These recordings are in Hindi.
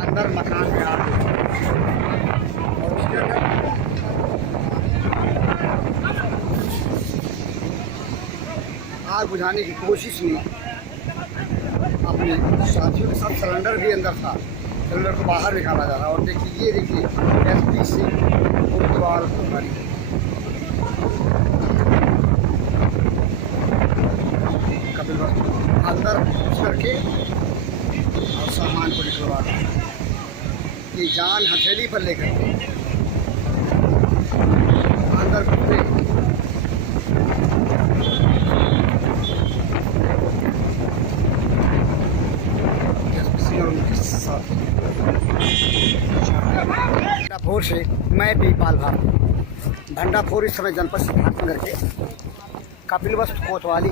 अंदर मकान में आग और उसके अंदर आग बुझाने की कोशिश में अपने साथियों के साथ सिलेंडर भी अंदर था, सिलेंडर को बाहर निकाला जा रहा। और देखिए, ये देखिए एसपीसी फुटबॉल कंपनी कपिल वस्तु अंदर घुस करके और सामान को निकलवा रहा है। ये जान हथेली पर लेकर के अंदर घुसे। भंडाफोर से मैं बीपाल भारती। भंडाफोर इस समय जनपद सिद्धार्थनगर के कपिलवस्तु कोतवाली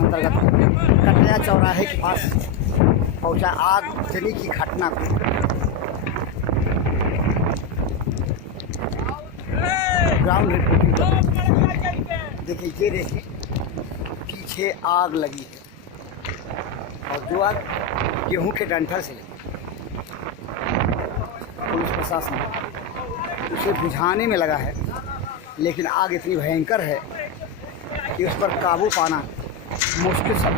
अंतर्गत कन्या चौराहे के पास पहुंचा। आगजनी की घटना को ग्राउंड रिपोर्टिंग। देखिए, ये देखिए पीछे आग लगी है और जो आग गेहूं के डंठल से लगी। पुलिस प्रशासन उसे बुझाने में लगा है, लेकिन आग इतनी भयंकर है कि उस पर काबू पाना मुश्किल सब।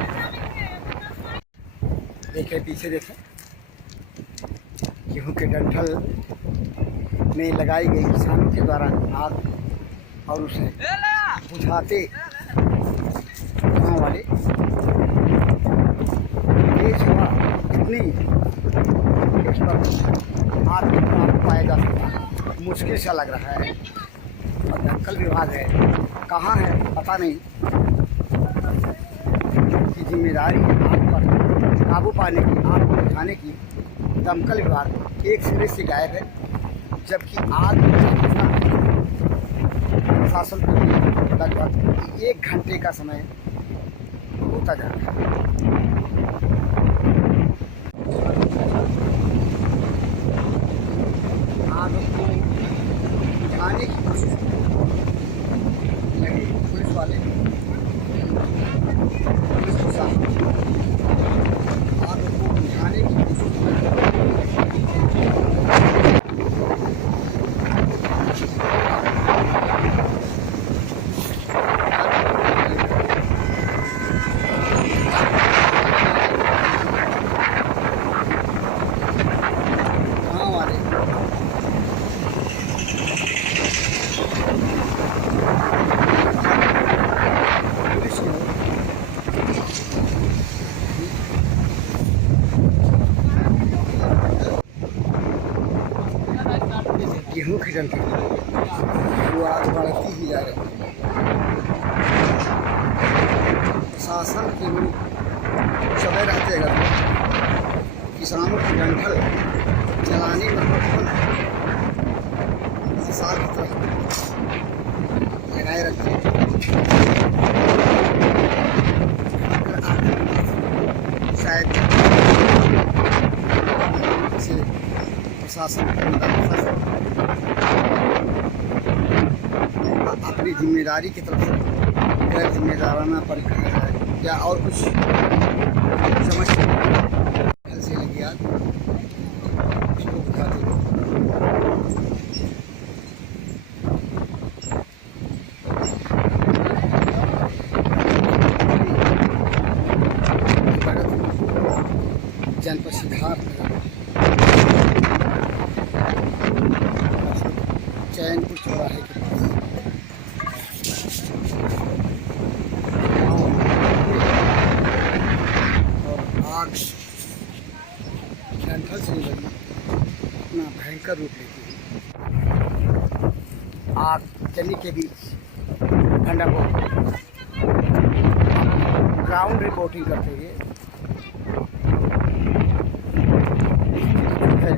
देखिए पीछे देखें, गेहूं के डंठल में लगाई गई किसानों के द्वारा आग और उसे बुझाते गाँव वाले। तेज हवा इतनी इस पर आग के काबू पाया जा सकता मुश्किल सा लग रहा है। और दमकल विभाग है, कहाँ है पता नहीं, की जिम्मेदारी है आग पर काबू पाने की, आग को बुझाने की। दमकल विभाग एक सिरे से गायब है, जबकि आग प्रशासन को लगभग 1 घंटे का समय होता जा रहा है। आग को बुझाने की कोशिश लगे पुलिस वाले, पुलिस प्रशासन आग को बुझाने की कोशिश गेहूं की डंठल वो आग बढ़ती ही जा रही है। शासन के लोग सदै रहते हैं किसानों की डंठल जलाने में मजबूर साल की तरफ लगाए रखते हैं। शायद से प्रशासन अपनी जिम्मेदारी की तरफ से गैर जिम्मेदाराना परिकल्पना है या और कुछ समस्या से लगी आग, इसको बुझाते जनपद सिद्धार्थनगर चैनपुर चौराहे के पास और आग डंठल से लगी अपना भयंकर रूप लेती है। आग जली के बीच भंडाफोर ग्राउंड रिपोर्टिंग करते हुए है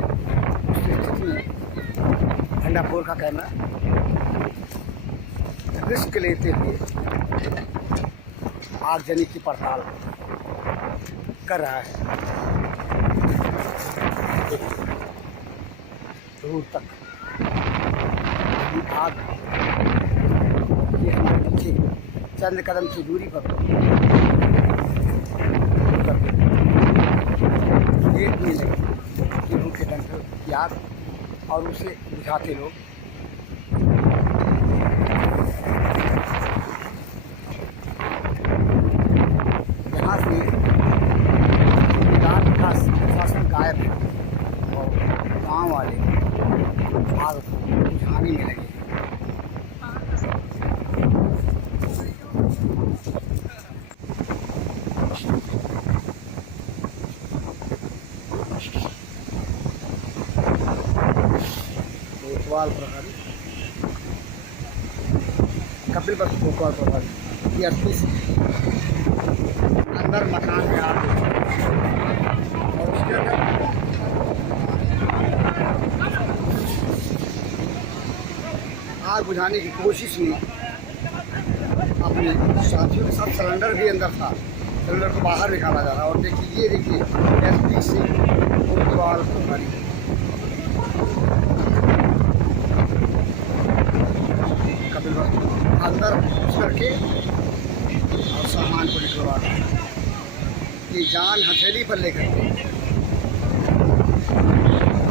उस स्थिति में भंडाफोर का कैमरा रिस्क लेते हुए आगजनी की पड़ताल कर रहा है। दूर तक आग ये हमारे पीछे चंद कदम की दूरी पर एक देखने लगे गेहूँ के डंठल की आग और उसे बुझाते लोग। यहाँ से जिम्मेदार प्रशासन गायब है और गाँव वाले आग को बुझाने में लगे। कोतवाल प्रभारी कपिल वस्तु कोतवाल प्रभारी ये 38 अंदर मकान में आग और उसके अंदर आग बुझाने की कोशिश में अपने साथियों के साथ सिलेंडर भी अंदर था, सिलेंडर को बाहर निकाला जा रहा। और देखिए SPC कोतवाल प्रभारी कपिल वस्तु अंदर घुस करके और सामान को निकलवा रहा है। ये जान हथेली पर लेकर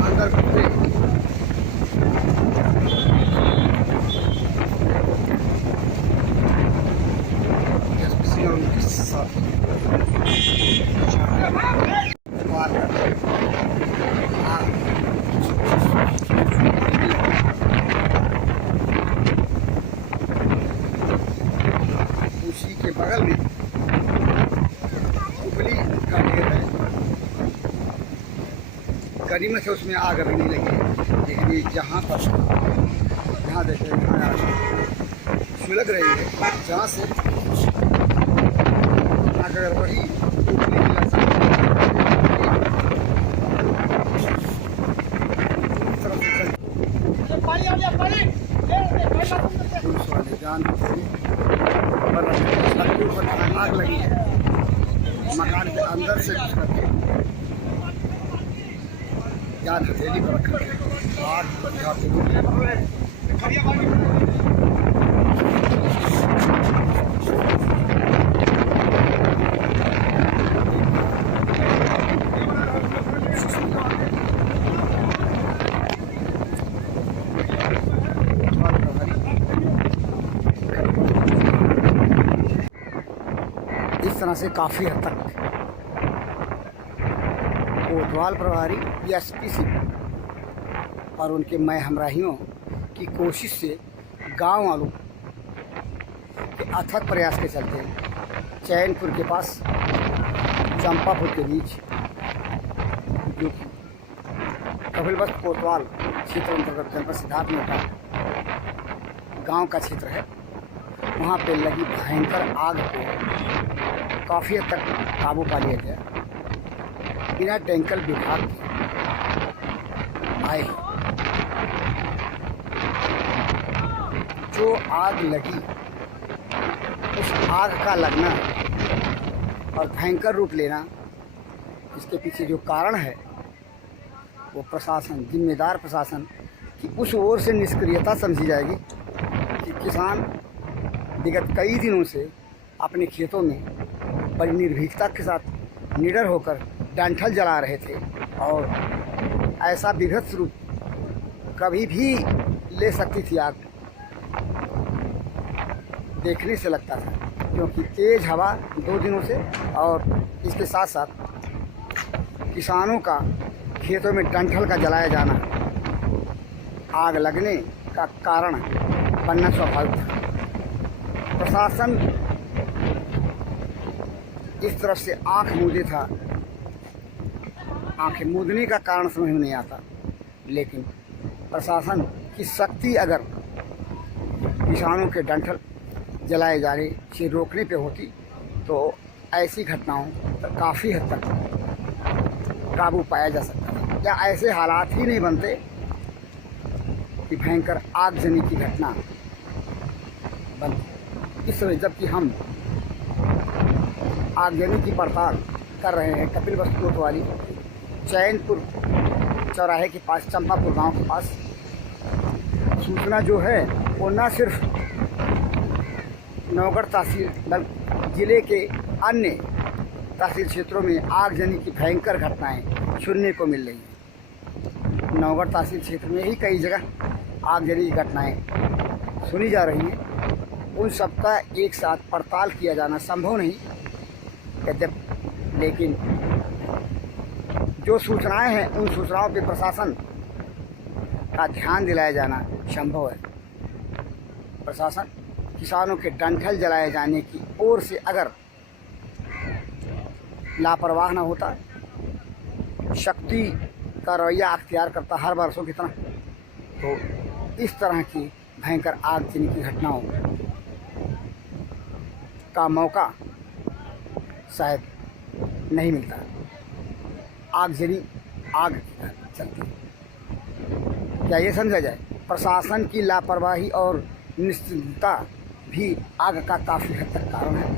अंदर घुसे। SPC और उनके साथ उसी के बगल में उपली का ढेर है, गरीब से उसमें आग अभी नहीं लगी। लेकिन ये जहाँ पर यहाँ देखिए यहाँ आग सुलग रही है, जहाँ से अगर वही उपली लग पुलिस वाले जान आग लगी है मकान के अंदर से घुस करके जान हथेली पर रखा आग बुझाते हुए। इस तरह से काफ़ी हद तक कोतवाल प्रभारी SPC और उनके मैं हमराहियों की कोशिश से गांव वालों के अथक प्रयास के चलते चैनपुर के पास चंपापुर के बीच जो कि कपिल वस्तु कोतवाल क्षेत्र अंतर्गत जनपद सिद्धार्थ मेटा गांव का क्षेत्र है, वहाँ पे लगी भयंकर आग को काफ़ी हद तक काबू पा लिया गया बिना डैंकल विभाग के आए। जो आग लगी उस आग का लगना और भयंकर रूप लेना, इसके पीछे जो कारण है वो प्रशासन, जिम्मेदार प्रशासन की उस ओर से निष्क्रियता समझी जाएगी कि किसान विगत कई दिनों से अपने खेतों में बड़ी निर्भीकता के साथ निडर होकर डंठल जला रहे थे और ऐसा विभत्स रूप कभी भी ले सकती थी आग, देखने से लगता था। क्योंकि तेज़ हवा 2 दिनों से और इसके साथ साथ किसानों का खेतों में डंठल का जलाया जाना आग लगने का कारण बनना स्वाभाविक था। प्रशासन इस तरफ से आंख मूंदे था, आंखें मूंदने का कारण समझ में नहीं आता। लेकिन प्रशासन की शक्ति अगर किसानों के डंठल जलाए जाने से रोकने पे होती तो ऐसी घटनाओं पर काफ़ी हद तक काबू पाया जा सकता था, या ऐसे हालात ही नहीं बनते कि भयंकर आगजनी की घटना बनती। इस समय जबकि हम आगजनी की पड़ताल कर रहे हैं कपिल वस्तु कोतवाली चैनपुर चौराहे के पास, चंपापुर गांव के पास, सूचना जो है वो न सिर्फ नौगढ़ तहसील बल्कि ज़िले के अन्य तहसील क्षेत्रों में आगजनी की भयंकर घटनाएं सुनने को मिल रही है। नौगढ़ तहसील क्षेत्र में ही कई जगह आगजनी की घटनाएं सुनी जा रही हैं। उन सबका एक साथ पड़ताल किया जाना संभव नहीं, लेकिन जो सूचनाएं हैं उन सूचनाओं पे प्रशासन का ध्यान दिलाया जाना संभव है। प्रशासन किसानों के डंठल जलाए जाने की ओर से अगर लापरवाह न होता, शक्ति का रवैया अख्तियार करता हर वर्षों की तरह, तो इस तरह की भयंकर आगजनी की घटनाओं का मौका शायद नहीं मिलता। आगजनी आग चलती। क्या ये समझा जाए? प्रशासन की लापरवाही और निश्चिंतता भी आग का काफ़ी हद तक कारण है।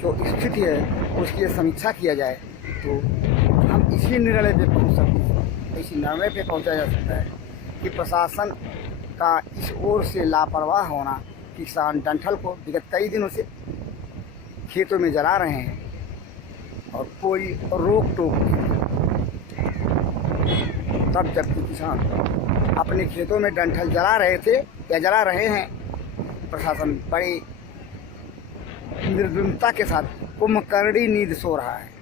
जो स्थिति है उसकी समीक्षा किया जाए तो हम इसी निर्णय पे पहुंच सकते हैं, इसी निर्णय पे पहुंचा जा सकता है कि प्रशासन का इस ओर से लापरवाह होना, किसान डंठल को विगत कई दिनों से खेतों में जला रहे हैं और कोई रोक टोक नहीं, तब जबकि किसान अपने खेतों में डंठल जला रहे थे या जला रहे हैं, प्रशासन बड़ी निर्दयता के साथ कुंभकर्णी नींद सो रहा है।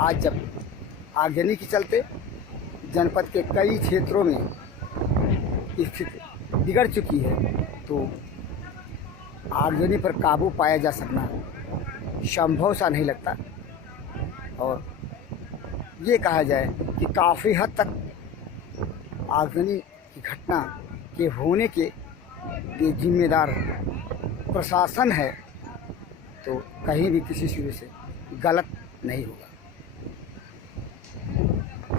आज जब आगजनी के चलते जनपद के कई क्षेत्रों में स्थिति बिगड़ चुकी है, तो आगजनी पर काबू पाया जा सकना संभव सा नहीं लगता। और ये कहा जाए कि काफ़ी हद तक आगजनी की घटना के होने के लिए जिम्मेदार प्रशासन है, तो कहीं भी किसी सिरे से गलत नहीं होगा।